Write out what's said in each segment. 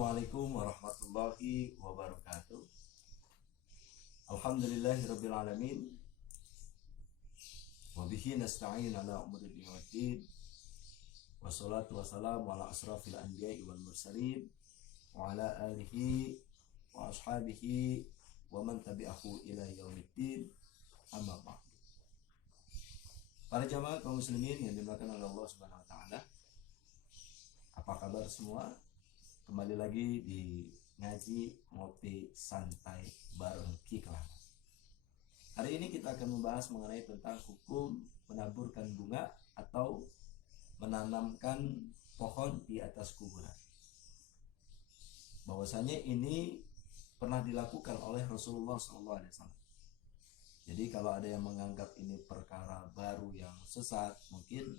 Assalamualaikum warahmatullahi wabarakatuh. Alhamdulillahirabbil alamin. Wa bihi nasta'in ala umuri dunya waddin. Wassalatu wassalamu ala asrafil anbiya'i wal mursalin wa ala alihi wa ashabihi wa man tabi'ahu ila yaumiddin. Amma ba'd. Para jamaah kaum muslimin yang dimuliakan oleh Allah Subhanahu wa taala. Apa kabar semua? Kembali lagi di ngaji ngopi santai bareng Kiklah. Hari ini kita akan membahas mengenai tentang hukum menaburkan bunga atau menanamkan pohon di atas kuburan. Bahwasanya ini pernah dilakukan oleh Rasulullah SAW. Jadi kalau ada yang menganggap ini perkara baru yang sesat, mungkin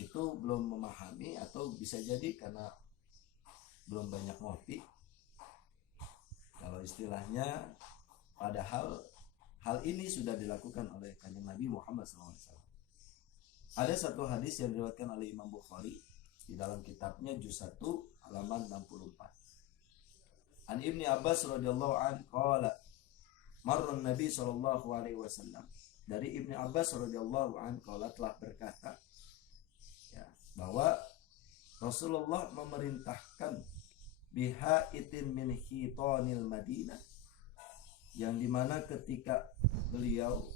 itu belum memahami atau bisa jadi karena belum banyak ngopi. Kalau istilahnya, padahal hal ini sudah dilakukan oleh Kanjeng Nabi Muhammad SAW. Ada satu hadis yang diriwayatkan oleh Imam Bukhari di dalam kitabnya Juz 1 halaman 64. An Ibni Abbas radhiyallahu an qala marra Nabi sallallahu alaihi wasallam. Dari Ibni Abbas radhiyallahu an qala telah berkata ya, bahwa Rasulullah memerintahkan bihaitin min hitonil Madinah, yang dimana ketika beliau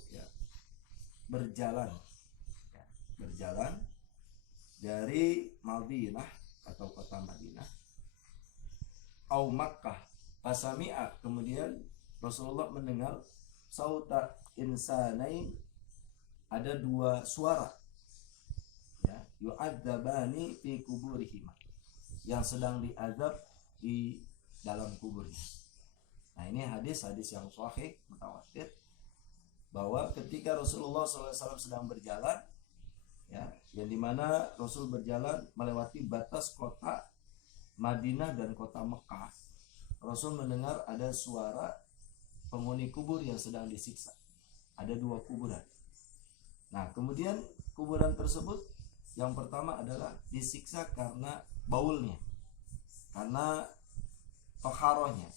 berjalan dari Madinah atau kota Madinah au Makkah pasami'a, kemudian Rasulullah mendengar sauta insanain, ada dua suara yu'adzabani fi kuburihima, yang sedang diazab di dalam kuburnya. Nah, ini hadis-hadis yang sahih mutawatir, bahwa ketika Rasulullah SAW sedang berjalan, yang dimana Rasul berjalan melewati batas kota Madinah dan kota Mekah, Rasul mendengar ada suara penghuni kubur yang sedang disiksa. Ada dua kuburan. Nah, kemudian kuburan tersebut yang pertama adalah disiksa karena baulnya, karena toharohnya,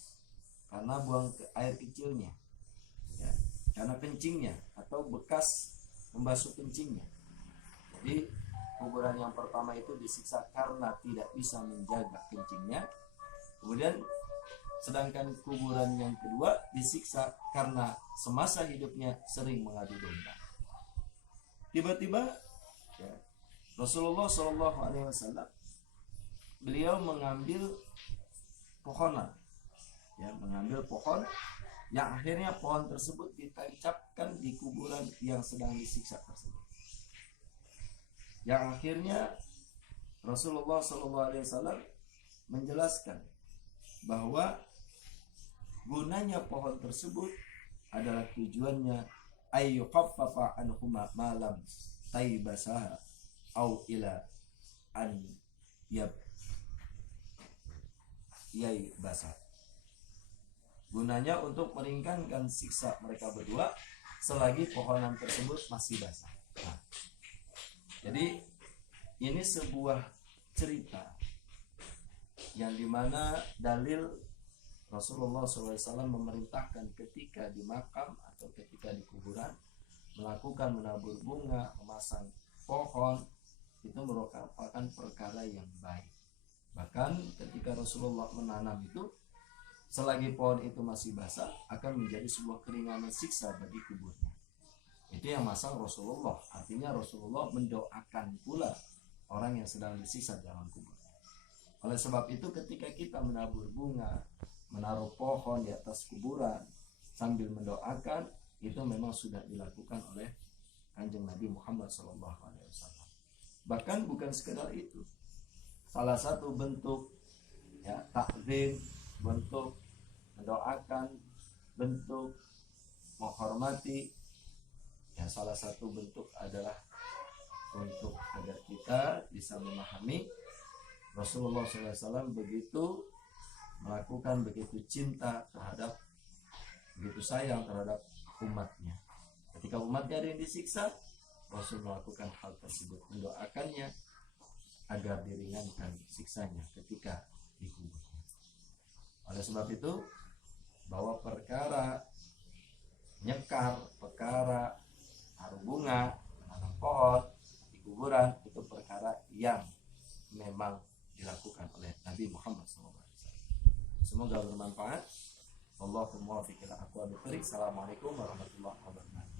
karena buang air kecilnya, karena kencingnya atau bekas membasuh kencingnya. Jadi kuburan yang pertama itu disiksa karena tidak bisa menjaga kencingnya. Kemudian sedangkan kuburan yang kedua disiksa karena semasa hidupnya sering mengadu domba. Tiba-tiba Rasulullah SAW beliau mengambil pohonan, mengambil pohon yang akhirnya pohon tersebut ditancapkan di kuburan yang sedang disiksa tersebut. Yang akhirnya Rasulullah SAW menjelaskan bahwa gunanya pohon tersebut adalah tujuannya ayyukhaffafa anhuma malam tayyibasaha au ila an yai basah. Gunanya untuk meringankan siksa mereka berdua selagi pohonan tersebut masih basah. Nah, jadi ini sebuah cerita yang dimana dalil Rasulullah SAW memerintahkan ketika di makam atau ketika di kuburan melakukan menabur bunga, memasang pohon, itu merupakan perkara yang baik. Bahkan ketika Rasulullah menanam itu, selagi pohon itu masih basah, akan menjadi sebuah keringanan siksa bagi kuburnya. Itu yang masang Rasulullah. Artinya Rasulullah mendoakan pula orang yang sedang disiksa dalam kuburnya. Oleh sebab itu ketika kita menabur bunga, menaruh pohon di atas kuburan sambil mendoakan, itu memang sudah dilakukan oleh Kanjeng Nabi Muhammad SAW. Bahkan bukan sekedar itu, salah satu bentuk takzim, bentuk mendoakan, bentuk menghormati, salah satu bentuk adalah untuk agar kita bisa memahami Rasulullah SAW begitu melakukan, begitu cinta terhadap, begitu sayang terhadap umatnya. Ketika umatnya ada yang disiksa, Rasul melakukan hal tersebut, mendoakannya agar diringankan siksanya ketika dikubur. Oleh sebab itu, bahwa perkara nyekar, perkara taruh bunga, menanam pohon di kuburan, itu perkara yang memang dilakukan oleh Nabi Muhammad SAW. Semoga bermanfaat. Allahumma muwaffiq ila aqwamit thoriq. Assalamualaikum warahmatullahi wabarakatuh.